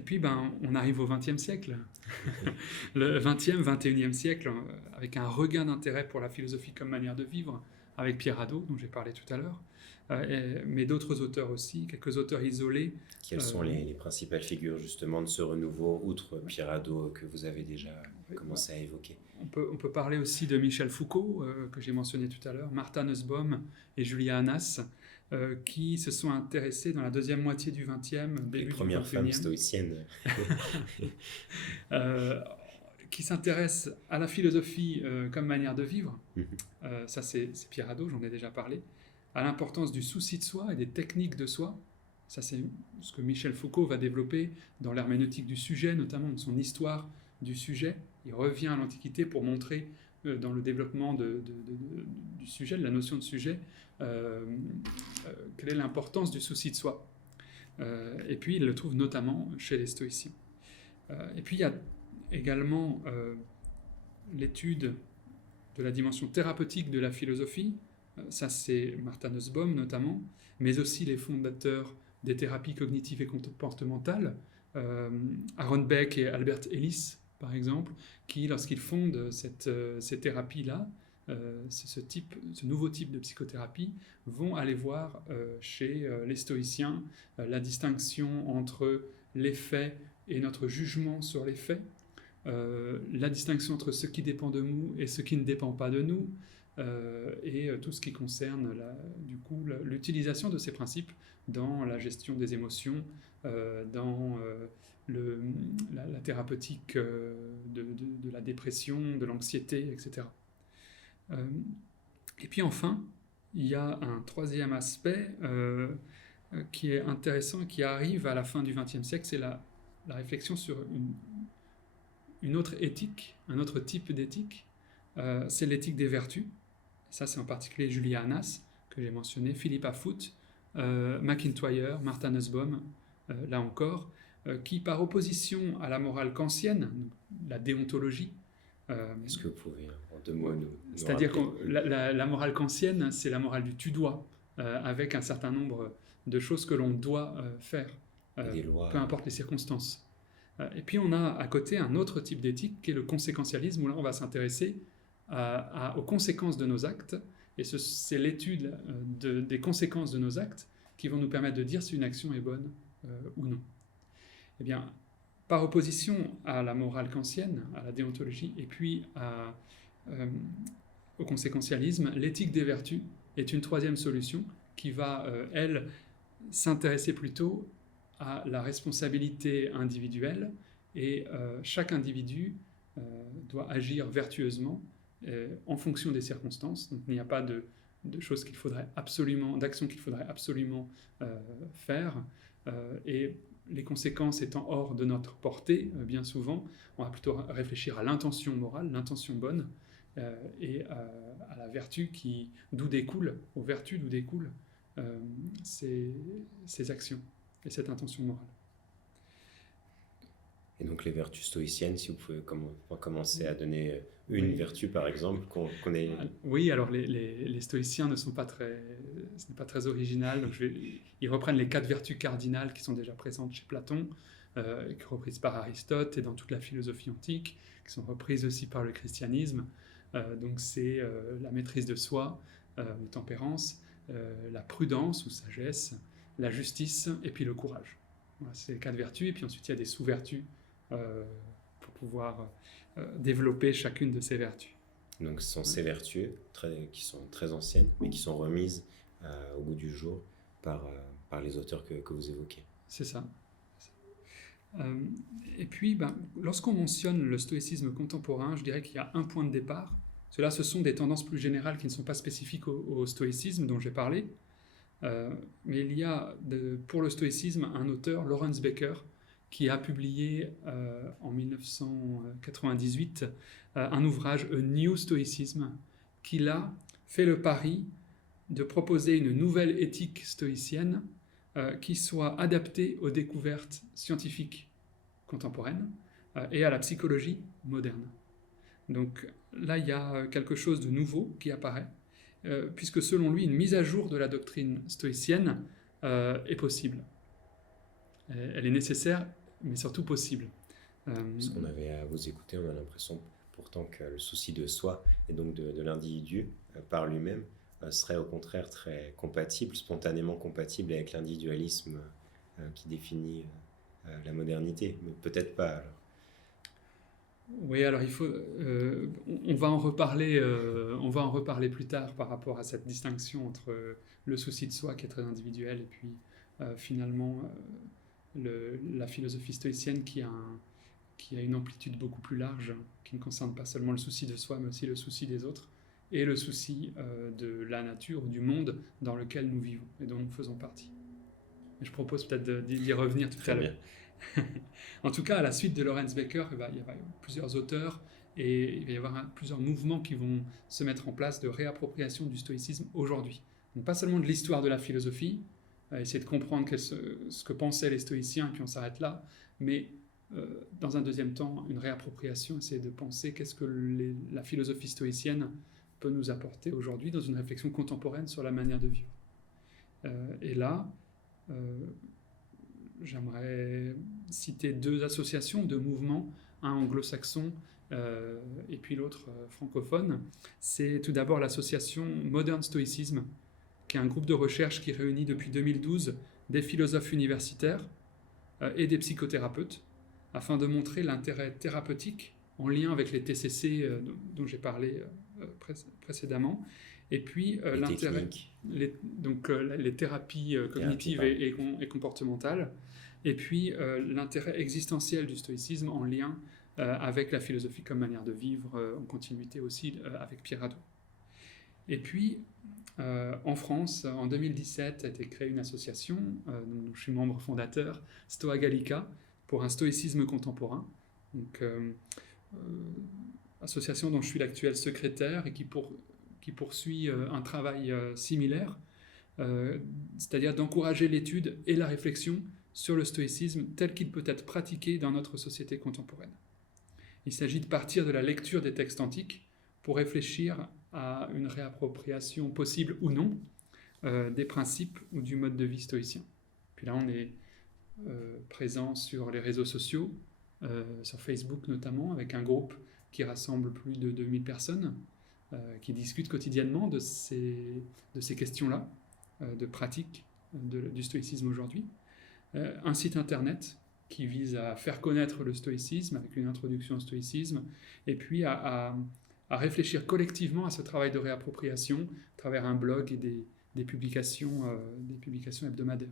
Et puis, on arrive au XXe siècle, le XXe, XXIe siècle, avec un regain d'intérêt pour la philosophie comme manière de vivre, avec Pierre Hadot, dont j'ai parlé tout à l'heure, mais d'autres auteurs aussi, quelques auteurs isolés. Quelles sont les principales figures justement de ce renouveau, outre Pierre Hadot que vous avez déjà commencé à évoquer? On peut parler aussi de Michel Foucault, que j'ai mentionné tout à l'heure, Martha Nussbaum et Julia Hannas, qui se sont intéressés dans la deuxième moitié du XXe, début les premières du XXIe. femmes stoïciennes. Qui s'intéressent à la philosophie comme manière de vivre. Ça, c'est Pierre Hadot, j'en ai déjà parlé. À l'importance du souci de soi et des techniques de soi. Ça, c'est ce que Michel Foucault va développer dans l'herméneutique du sujet, notamment dans son histoire du sujet. Il revient à l'Antiquité pour montrer, dans le développement du sujet, de la notion de sujet, quelle est l'importance du souci de soi. Et puis, il le trouve notamment chez les stoïciens. Et puis, il y a également l'étude de la dimension thérapeutique de la philosophie. Ça, c'est Martha Nussbaum notamment, mais aussi les fondateurs des thérapies cognitives et comportementales, Aaron Beck et Albert Ellis, par exemple, qui, lorsqu'ils fondent ces thérapies-là, ce nouveau type de psychothérapie, vont aller voir chez les stoïciens la distinction entre les faits et notre jugement sur les faits, la distinction entre ce qui dépend de nous et ce qui ne dépend pas de nous, et tout ce qui concerne l'utilisation de ces principes dans la gestion des émotions, dans la thérapeutique de la dépression, de l'anxiété, etc. Et puis enfin, il y a un troisième aspect qui est intéressant, qui arrive à la fin du XXe siècle, c'est la réflexion sur une autre éthique, un autre type d'éthique, c'est l'éthique des vertus. Ça, c'est en particulier Julia Hannas, que j'ai mentionné, Philippa Foot, McIntyre, Martha Nussbaum, là encore, qui, par opposition à la morale kantienne, la déontologie... Est-ce que vous pouvez, en deux mots, nous c'est-à-dire que la morale kantienne, c'est la morale du tu-dois, avec un certain nombre de choses que l'on doit faire, des lois, peu importe les circonstances. Et puis on a à côté un autre type d'éthique qui est le conséquentialisme, où là on va s'intéresser aux conséquences de nos actes, et c'est l'étude des conséquences de nos actes qui vont nous permettre de dire si une action est bonne ou non. Eh bien, par opposition à la morale kantienne, à la déontologie, et puis au conséquentialisme, l'éthique des vertus est une troisième solution qui va, elle, s'intéresser plutôt à la responsabilité individuelle, et chaque individu doit agir vertueusement en fonction des circonstances. Donc il n'y a pas de choses qu'il faudrait absolument, d'actions qu'il faudrait absolument faire, et les conséquences étant hors de notre portée, bien souvent, on va plutôt réfléchir à l'intention morale, l'intention bonne, et à la vertu d'où découle, aux vertus d'où découlent ces actions et cette intention morale. Et donc les vertus stoïciennes, si vous pouvez commencer à donner une vertu par exemple qu'on ait... Oui, alors les stoïciens ce n'est pas très original, donc ils reprennent les 4 vertus cardinales qui sont déjà présentes chez Platon, qui sont reprises par Aristote et dans toute la philosophie antique, qui sont reprises aussi par le christianisme. Donc c'est la maîtrise de soi, ou tempérance, la prudence ou sagesse, la justice et puis le courage. Voilà, c'est les 4 vertus, et puis ensuite il y a des sous-vertus pour pouvoir développer chacune de ces vertus. Donc ce sont ces vertus qui sont très anciennes, mais qui sont remises au goût du jour par les auteurs que vous évoquez. C'est ça. Et puis, lorsqu'on mentionne le stoïcisme contemporain, je dirais qu'il y a un point de départ. Cela, ce sont des tendances plus générales qui ne sont pas spécifiques au stoïcisme dont j'ai parlé. Mais il y a pour le stoïcisme un auteur, Lawrence Baker, qui a publié en 1998 un ouvrage, A New Stoicism, qui là fait le pari de proposer une nouvelle éthique stoïcienne qui soit adaptée aux découvertes scientifiques contemporaines et à la psychologie moderne. Donc là, il y a quelque chose de nouveau qui apparaît, puisque selon lui, une mise à jour de la doctrine stoïcienne est possible. Elle est nécessaire mais surtout possible. Parce qu'on avait à vous écouter, on a l'impression pourtant que le souci de soi et donc de l'individu par lui-même serait au contraire très compatible, spontanément compatible avec l'individualisme qui définit la modernité, mais peut-être pas alors. Oui, alors on va en reparler plus tard par rapport à cette distinction entre le souci de soi qui est très individuel et puis finalement la philosophie stoïcienne qui a une amplitude beaucoup plus large, qui ne concerne pas seulement le souci de soi, mais aussi le souci des autres et le souci de la nature ou du monde dans lequel nous vivons et dont nous faisons partie. Et je propose peut-être d'y revenir tout à l'heure. En tout cas, à la suite de Lorenz Becker, il va y avoir plusieurs auteurs et il va y avoir plusieurs mouvements qui vont se mettre en place de réappropriation du stoïcisme aujourd'hui. Donc pas seulement de l'histoire de la philosophie, essayer de comprendre ce que pensaient les stoïciens et puis on s'arrête là, mais dans un deuxième temps, une réappropriation, essayer de penser qu'est-ce que la philosophie stoïcienne peut nous apporter aujourd'hui dans une réflexion contemporaine sur la manière de vivre. Et là, j'aimerais citer deux associations, deux mouvements, un anglo-saxon et puis l'autre francophone. C'est tout d'abord l'association Modern Stoicism, qui est un groupe de recherche qui réunit depuis 2012 des philosophes universitaires et des psychothérapeutes, afin de montrer l'intérêt thérapeutique en lien avec les TCC dont j'ai parlé précédemment, et puis l'intérêt, les thérapies cognitives et comportementales, et puis l'intérêt existentiel du stoïcisme en lien avec la philosophie comme manière de vivre, en continuité aussi avec Pierre Hadot. Et puis, en France, en 2017, a été créée une association, dont je suis membre fondateur, Stoa Gallica, pour un stoïcisme contemporain. Donc, association dont je suis l'actuel secrétaire et qui poursuit un travail similaire, c'est-à-dire d'encourager l'étude et la réflexion sur le stoïcisme tel qu'il peut être pratiqué dans notre société contemporaine. Il s'agit de partir de la lecture des textes antiques pour réfléchir à une réappropriation possible ou non des principes ou du mode de vie stoïcien. Puis là, on est présent sur les réseaux sociaux, sur Facebook notamment, avec un groupe qui rassemble plus de 2000 personnes, qui discutent quotidiennement de ces questions-là, de pratique du stoïcisme aujourd'hui. Un site internet qui vise à faire connaître le stoïcisme avec une introduction au stoïcisme, et puis à réfléchir collectivement à ce travail de réappropriation à travers un blog et des publications hebdomadaires.